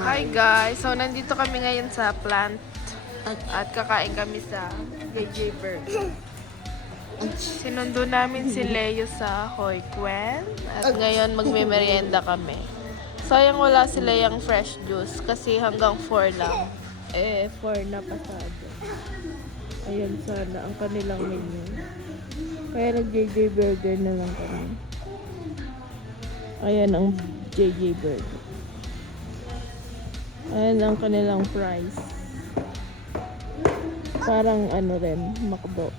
Hi guys! So, nandito kami ngayon sa plant at kakain kami sa JJ Burger. Sinundo namin si Leo sa Hoy Quen at ngayon magme-merienda kami. Sayang wala sila yung fresh juice kasi hanggang 4 lang. 4 na pasado. Ayan sana ang kanilang menu. Kaya nag-JJ Burger na lang kami. Ayan ang JJ Burger. Ayan ang kanilang price. Parang ano rin, McDo.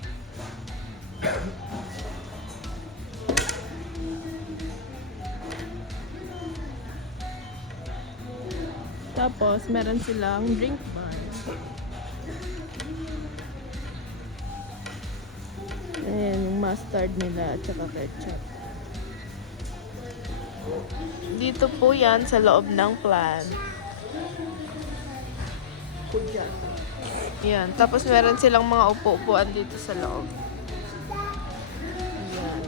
Tapos, meron silang drink bar. Ayan, yung mustard nila at saka ketchup. Dito po yan sa loob ng plant. Yan. Tapos meron silang mga upo-upuan dito sa loob. Yan.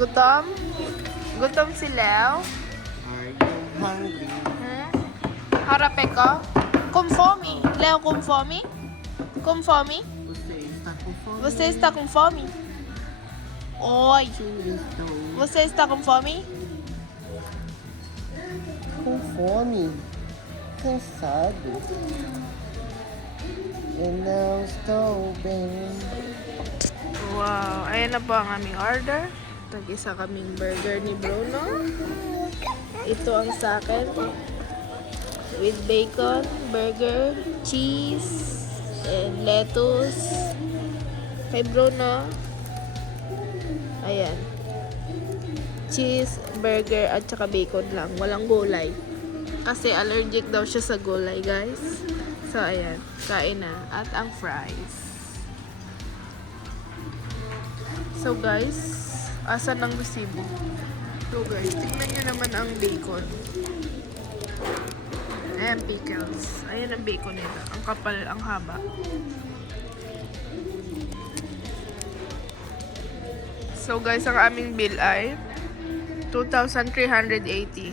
Gutom? Gutom si Leo? Are you hungry? Harape ko? Come for me. Leo, come for me? Come for me? Você está com fome? Você está com fome? Oi. Sim, estou Você está com fome? com fome, cansado. Eu não estou bem. Wow. Ayan na po ang aming order. Tag-isa kaming burger ni Bruno. Ito ang sa akin. With bacon, burger, cheese, and lettuce. Kay Bruno. Ayan. Cheese, burger, at saka bacon lang. Walang gulay. Kasi allergic daw siya sa gulay, guys. So, ayan. Kain na. At ang fries. So, guys, asan ang resibo? So, guys, tingnan nyo naman ang bacon. Ayan, pickles. Ayan ang bacon nila. Ang kapal, ang haba. So, guys, ang aming bill ay 2,380.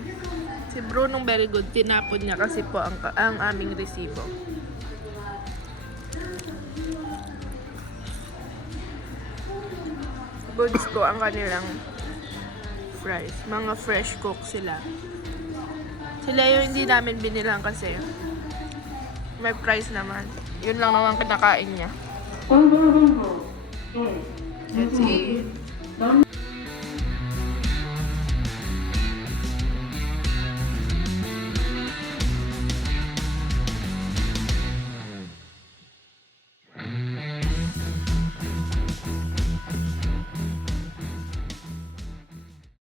Si Brunong very good. Tinapon niya kasi po ang aming resibo. Goods ko ang kanilang fries. Mga fresh cook sila. Sila yung hindi namin binilang kasi may price naman. Yun lang naman kinakain niya. That's it.